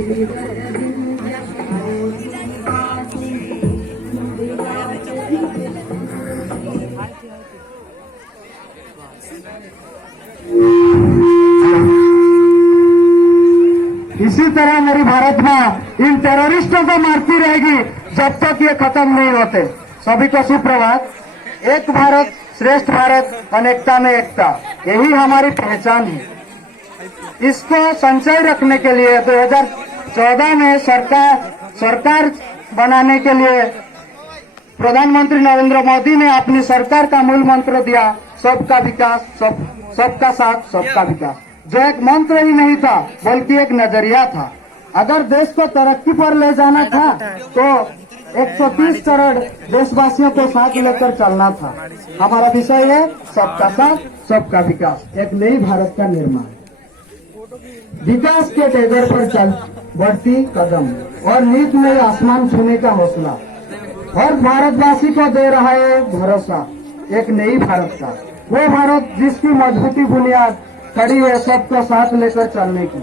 इसी तरह मेरी भारत माँ इन टेररिस्टों को मारती रहेगी जब तक ये खत्म नहीं होते। सभी को सुप्रभात। एक भारत श्रेष्ठ भारत, अनेकता में एकता, यही हमारी पहचान है। इसको संचय रखने के लिए 2014 में सरकार बनाने के लिए प्रधानमंत्री नरेंद्र मोदी ने अपनी सरकार का मूल मंत्र दिया, सबका विकास, सबका साथ, सबका विकास, जो एक मंत्र ही नहीं था बल्कि एक नजरिया था। अगर देश को तरक्की पर ले जाना था तो 130 करोड़ देशवासियों को साथ लेकर चलना था। हमारा विषय है सबका साथ, सबका विकास, एक नई भारत का निर्माण। विकास के डेगर पर चल बढ़ती कदम और नीत नए आसमान छूने का हौसला, और भारतवासी को दे रहा है भरोसा एक नई भारत का, वो भारत जिसकी मजबूती बुनियाद खड़ी है सबको साथ लेकर चलने की।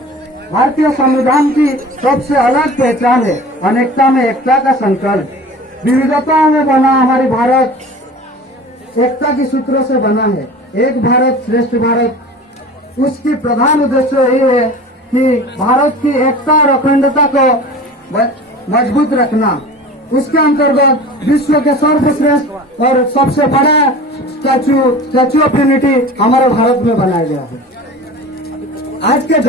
भारतीय संविधान की सबसे अलग पहचान है अनेकता में एकता का संकल्प। विविधताओं में बना हमारी भारत एकता के सूत्रों से बना है। एक भारत श्रेष्ठ भारत, उसकी प्रधान उद्देश्य यही है कि भारत की एकता और अखंडता को मजबूत रखना। उसके अंतर्गत विश्व के सर्वश्रेष्ठ और सबसे बड़ा स्टैच्यू ऑफ यूनिटी हमारे भारत में बनाया गया है। आज के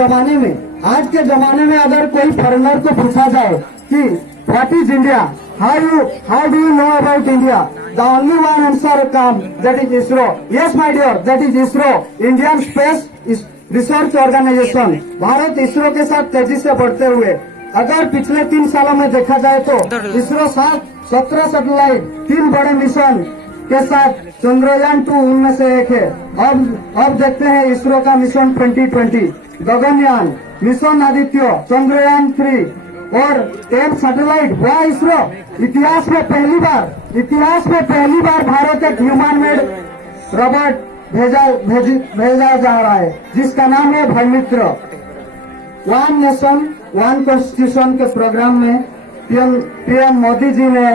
जमाने में अगर कोई फॉरेनर को पूछा जाए कि what is India, how do you know about India, the only one answer come, that is ISRO. Yes my dear, that is ISRO, Indian space research organisation. Bharat ISRO के साथ तेजी से बढ़ते हुए, अगर पिछले 3 सालों में देखा जाए तो इसरो 17 सैटेलाइट, 3 बड़े मिशन के साथ चंद्रयान 2 उनमें से एक है। अब देखते हैं इसरो का मिशन 2020, गगनयान, मिशन आदित्य, चंद्रयान 3 और 10 सैटेलाइट। वह इसरो इतिहास में पहली बार भारत एक ह्यूमन मेड रोबोट भेजा जा रहा है जिसका नाम है भूमित्र। वन नेशन वन कॉन्स्टिट्यूशन के प्रोग्राम में पीएम मोदी जी ने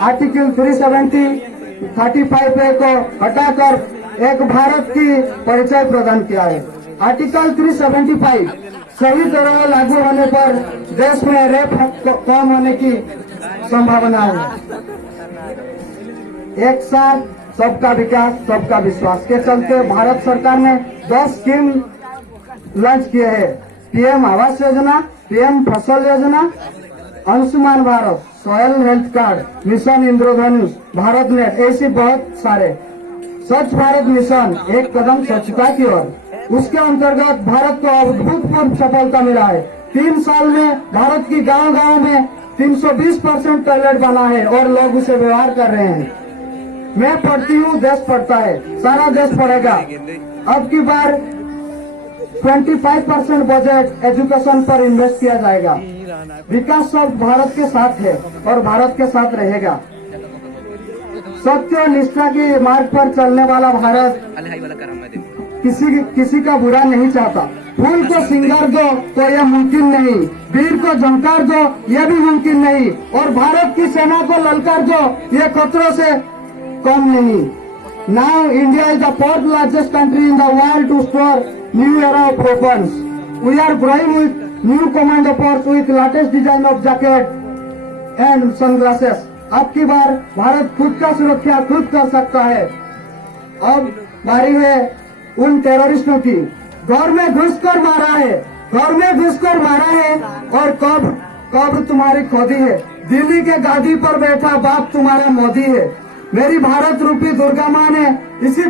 आर्टिकल 335 को हटाकर एक भारत की परिचय प्रदान किया है। आर्टिकल 375 सही तरह लागू होने पर देश में रेप कम होने की संभावना है। एक साथ सबका विकास, सबका विश्वास के चलते भारत सरकार ने 10 स्कीम लॉन्च किए हैं। पीएम आवास योजना, पीएम फसल योजना, Ayushman Bharat, soil health card, mission Indradhanush, Bharat Net, ऐसे बहुत सारे। स्वच्छ भारत मिशन, एक कदम स्वच्छता की ओर। उसके अंतर्गत भारत को अभूतपूर्व सफलता मिला है। 3 साल में भारत की गांव में 320% टॉयलेट बना है और लोग उसे व्यवहार कर रहे हैं। मैं पढ़ती हूँ, देश पढ़ता है, सारा देश पढ़ेगा। अब की बार 25% बजट एजुकेशन पर इन्वेस्ट किया जाएगा। विकास सब भारत के साथ है और भारत के साथ रहेगा। सत्य और निष्ठा के मार्ग पर चलने वाला भारत किसी का बुरा नहीं चाहता। फूल को सिंगार दो तो यह मुमकिन नहीं, वीर को झंकार दो यह भी मुमकिन नहीं, और भारत की सेना को ललकार दो यह खतरों से कम नहीं। Now India is the 4th largest country in the world to store new era of weapons. We are growing with new commando force with latest design of jacket and sunglasses. अब की बार भारत खुद का सुरक्षा खुद कर सकता है। अब बारी है उन टेररिस्टों की। घर में घुसकर मारा है और कब्र तुम्हारी खोदी है। दिल्ली के गादी पर बैठा बाप तुम्हारा मोदी है। मेरी भारत रूपी दुर्गा माँ ने इसी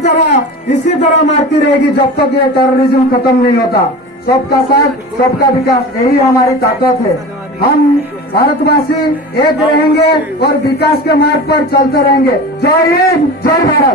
तरह मारती रहेगी जब तक ये टेररिज्म खत्म नहीं होता। सबका साथ, सबका विकास, यही हमारी ताकत है। हम भारतवासी एक रहेंगे और विकास के मार्ग पर चलते रहेंगे। जय हिंद, जय भारत।